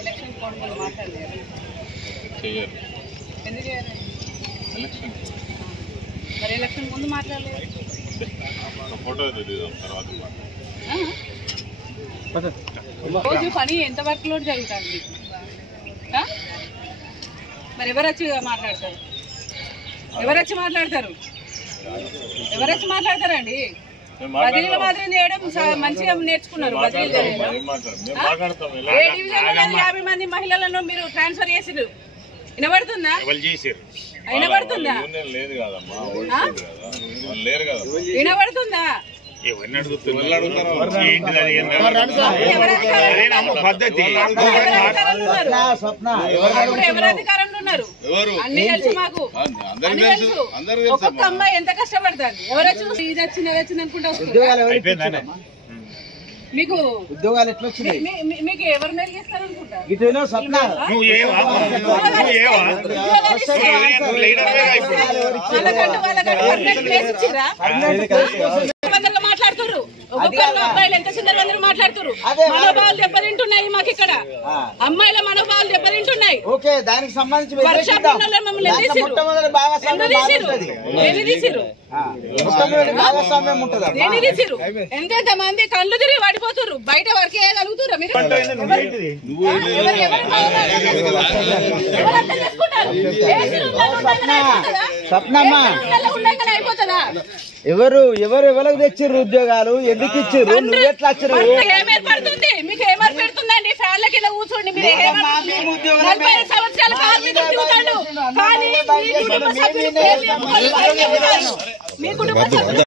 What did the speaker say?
Election code గురించి మాట్లాడలేదు. చేయరు. ఎందుకు చేయరు? ఎలక్షన్ మరి ఎలక్షన్ ముందు మాట్లాడలేదు. ఫోటో తీద్దాం తర్వాత రోజు పని ఎంత వర్క్ లోడ్ జరుగుతుంది? మరి ఎవరు వచ్చి మాట్లాడతారు? ఎవరు వచ్చి మాట్లాడతారండి? బదిలీల మాత్రం చేయడం మంచిగా నేర్చుకున్నారు. బదిలీలు చేయడం 50 మంది మహిళలను మీరు ట్రాన్స్ఫర్ చేసిరు. వినబడుతుందా? వినబడుతుందా? ఎవరు అధికారంలో ఉన్నారు? అన్ని తెలుసు మాకు. ఒక్కొక్క అమ్మాయి ఎంత కష్టపడుతుంది. ఎవరు వచ్చి ఇది వచ్చింది అది వచ్చింది అనుకుంటా వస్తుంది. మీకు ఉద్యోగాలు ఎట్లా వచ్చినాయి? మీకు ఎవరు మెరిగిస్తారు అనుకుంటా? మాట్లాడుతున్నారు. ఒక్కొక్కరు అబ్బాయిలు ఎంత సుందరవందరూ మాట్లాడుతున్నారు. మనోభావాలు దెబ్బతింటున్నాయి. మాకు ఇక్కడ అమ్మాయిల మనోభావాలు దెబ్బతింటున్నాయి. దానికి సంబంధించి ఎంతెంత మంది కళ్ళు తిరిగి పడిపోతున్నారు. బయట వర్క్ చేయగలుగుతారు మీరు? అయిపోతుందా? ఎవరు ఎవరికి తెచ్చిర్రు ఉద్యోగాలు? ఎందుకు ఇచ్చిర్రు? నువ్వు ఎట్లా వచ్చిర్రు? ఏమేర్పడుతుంది? మీకు ఏమేర్పెడుతుందండి? ఫ్యాన్ల కింద కూర్చోండి. మీరు 40 సంవత్సరాల కార్మికులు చూస్తాడు. కానీ మీ కుటుంబ సభ్యులు